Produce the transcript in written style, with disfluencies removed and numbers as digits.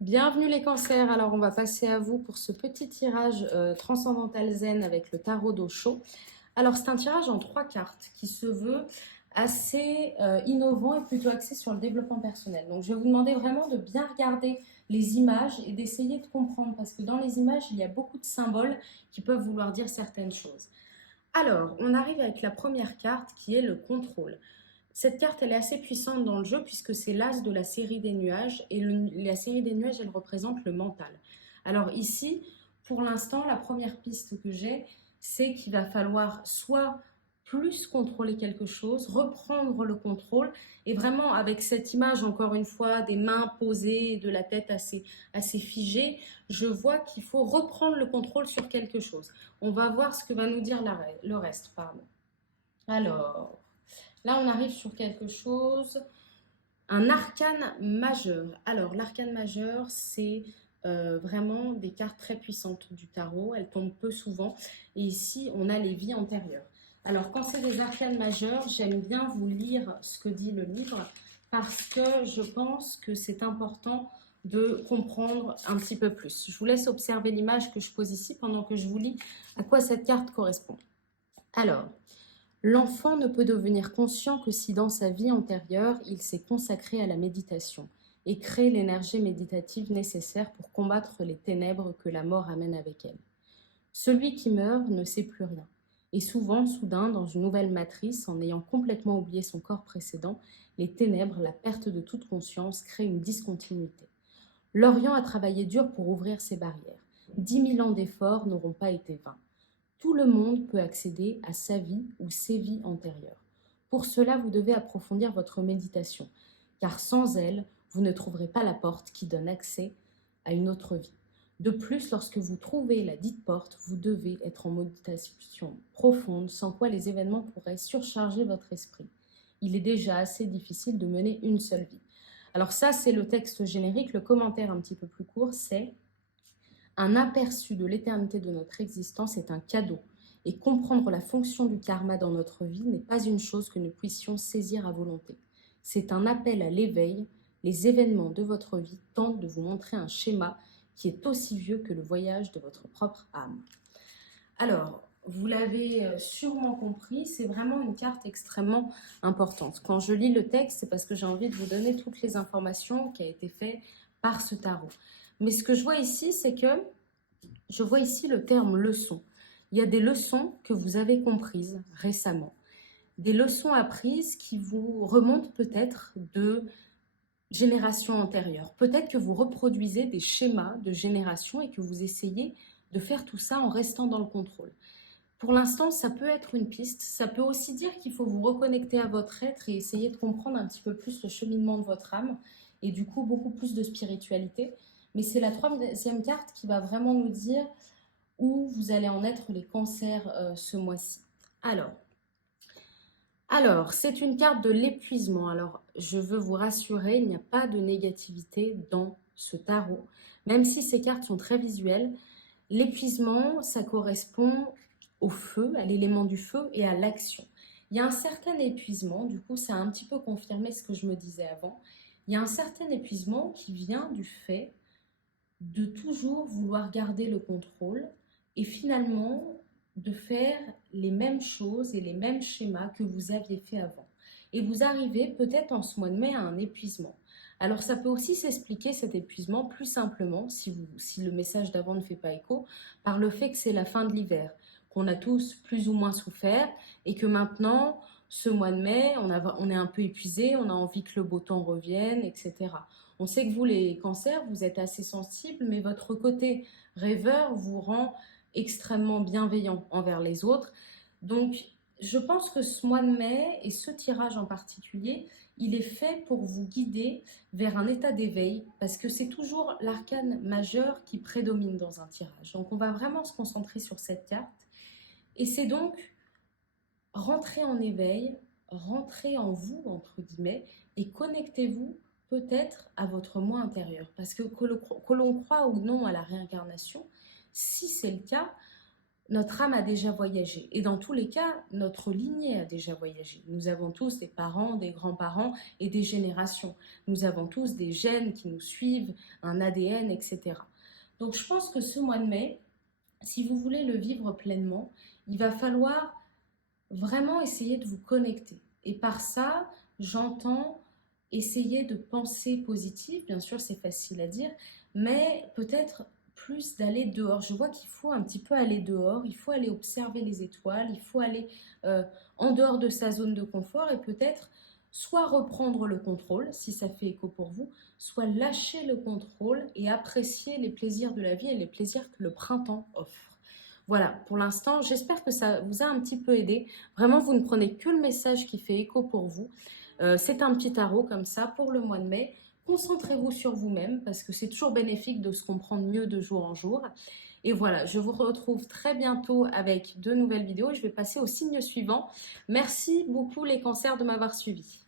Bienvenue les cancers, alors on va passer à vous pour ce petit tirage transcendantal zen avec le tarot d'Osho. Alors c'est un tirage en 3 cartes qui se veut assez innovant et plutôt axé sur le développement personnel. Donc je vais vous demander vraiment de bien regarder les images et d'essayer de comprendre parce que dans les images il y a beaucoup de symboles qui peuvent vouloir dire certaines choses. Alors on arrive avec la première carte qui est le contrôle. Cette carte, elle est assez puissante dans le jeu puisque c'est l'as de la série des nuages et la série des nuages, elle représente le mental. Alors ici, pour l'instant, la première piste que j'ai, c'est qu'il va falloir soit plus contrôler quelque chose, reprendre le contrôle et vraiment avec cette image, encore une fois, des mains posées, de la tête assez figée, je vois qu'il faut reprendre le contrôle sur quelque chose. On va voir ce que va nous dire le reste. Pardon. Alors, là, on arrive sur quelque chose, un arcane majeur. Alors, l'arcane majeur, c'est vraiment des cartes très puissantes du tarot. Elles tombent peu souvent. Et ici, on a les vies antérieures. Alors, quand c'est des arcanes majeurs, j'aime bien vous lire ce que dit le livre parce que je pense que c'est important de comprendre un petit peu plus. Je vous laisse observer l'image que je pose ici pendant que je vous lis à quoi cette carte correspond. Alors, l'enfant ne peut devenir conscient que si dans sa vie antérieure, il s'est consacré à la méditation et crée l'énergie méditative nécessaire pour combattre les ténèbres que la mort amène avec elle. Celui qui meurt ne sait plus rien, et souvent, soudain, dans une nouvelle matrice, en ayant complètement oublié son corps précédent, les ténèbres, la perte de toute conscience, créent une discontinuité. L'Orient a travaillé dur pour ouvrir ces barrières. 10 000 ans d'efforts n'auront pas été vains. Tout le monde peut accéder à sa vie ou ses vies antérieures. Pour cela, vous devez approfondir votre méditation, car sans elle, vous ne trouverez pas la porte qui donne accès à une autre vie. De plus, lorsque vous trouvez la dite porte, vous devez être en méditation profonde, sans quoi les événements pourraient surcharger votre esprit. Il est déjà assez difficile de mener une seule vie. Alors ça, c'est le texte générique. Le commentaire un petit peu plus court, c'est: un aperçu de l'éternité de notre existence est un cadeau, et comprendre la fonction du karma dans notre vie n'est pas une chose que nous puissions saisir à volonté. C'est un appel à l'éveil. Les événements de votre vie tentent de vous montrer un schéma qui est aussi vieux que le voyage de votre propre âme. Alors, vous l'avez sûrement compris, c'est vraiment une carte extrêmement importante. Quand je lis le texte, c'est parce que j'ai envie de vous donner toutes les informations qui ont été faites par ce tarot. Mais ce que je vois ici, c'est que je vois ici le terme leçon. Il y a des leçons que vous avez comprises récemment, des leçons apprises qui vous remontent peut-être de générations antérieures. Peut-être que vous reproduisez des schémas de génération et que vous essayez de faire tout ça en restant dans le contrôle. Pour l'instant, ça peut être une piste. Ça peut aussi dire qu'il faut vous reconnecter à votre être et essayer de comprendre un petit peu plus le cheminement de votre âme et du coup beaucoup plus de spiritualité. Mais c'est la troisième carte qui va vraiment nous dire où vous allez en être les cancers ce mois-ci. Alors, c'est une carte de l'épuisement. Alors, je veux vous rassurer, il n'y a pas de négativité dans ce tarot. Même si ces cartes sont très visuelles, l'épuisement, ça correspond au feu, à l'élément du feu et à l'action. Il y a un certain épuisement, du coup, ça a un petit peu confirmé ce que je me disais avant. Il y a un certain épuisement qui vient du fait de toujours vouloir garder le contrôle et finalement de faire les mêmes choses et les mêmes schémas que vous aviez fait avant. Et vous arrivez peut-être en ce mois de mai à un épuisement. Alors ça peut aussi s'expliquer cet épuisement plus simplement, si le message d'avant ne fait pas écho, par le fait que c'est la fin de l'hiver, qu'on a tous plus ou moins souffert et que maintenant, ce mois de mai, on est un peu épuisé, on a envie que le beau temps revienne, etc. On sait que vous, les cancers, vous êtes assez sensibles, mais votre côté rêveur vous rend extrêmement bienveillant envers les autres. Donc, je pense que ce mois de mai et ce tirage en particulier, il est fait pour vous guider vers un état d'éveil, parce que c'est toujours l'arcane majeur qui prédomine dans un tirage. Donc, on va vraiment se concentrer sur cette carte. Et c'est donc rentrer en éveil, rentrer en vous, entre guillemets, et connectez-vous peut-être à votre moi intérieur. Parce que l'on croit ou non à la réincarnation, si c'est le cas, notre âme a déjà voyagé. Et dans tous les cas, notre lignée a déjà voyagé. Nous avons tous des parents, des grands-parents et des générations. Nous avons tous des gènes qui nous suivent, un ADN, etc. Donc je pense que ce mois de mai, si vous voulez le vivre pleinement, il va falloir vraiment essayer de vous connecter. Et par ça, j'entends essayer de penser positif. Bien sûr, c'est facile à dire, mais peut-être plus d'aller dehors. Je vois qu'il faut un petit peu aller dehors, il faut aller observer les étoiles, il faut aller euh, en dehors de sa zone de confort et peut-être soit reprendre le contrôle, si ça fait écho pour vous, soit lâcher le contrôle et apprécier les plaisirs de la vie et les plaisirs que le printemps offre. Voilà, pour l'instant, j'espère que ça vous a un petit peu aidé. Vraiment, vous ne prenez que le message qui fait écho pour vous. C'est un petit tarot comme ça pour le mois de mai. Concentrez-vous sur vous-même parce que c'est toujours bénéfique de se comprendre mieux de jour en jour. Et voilà, je vous retrouve très bientôt avec de nouvelles vidéos. Je vais passer au signe suivant. Merci beaucoup les cancers de m'avoir suivi.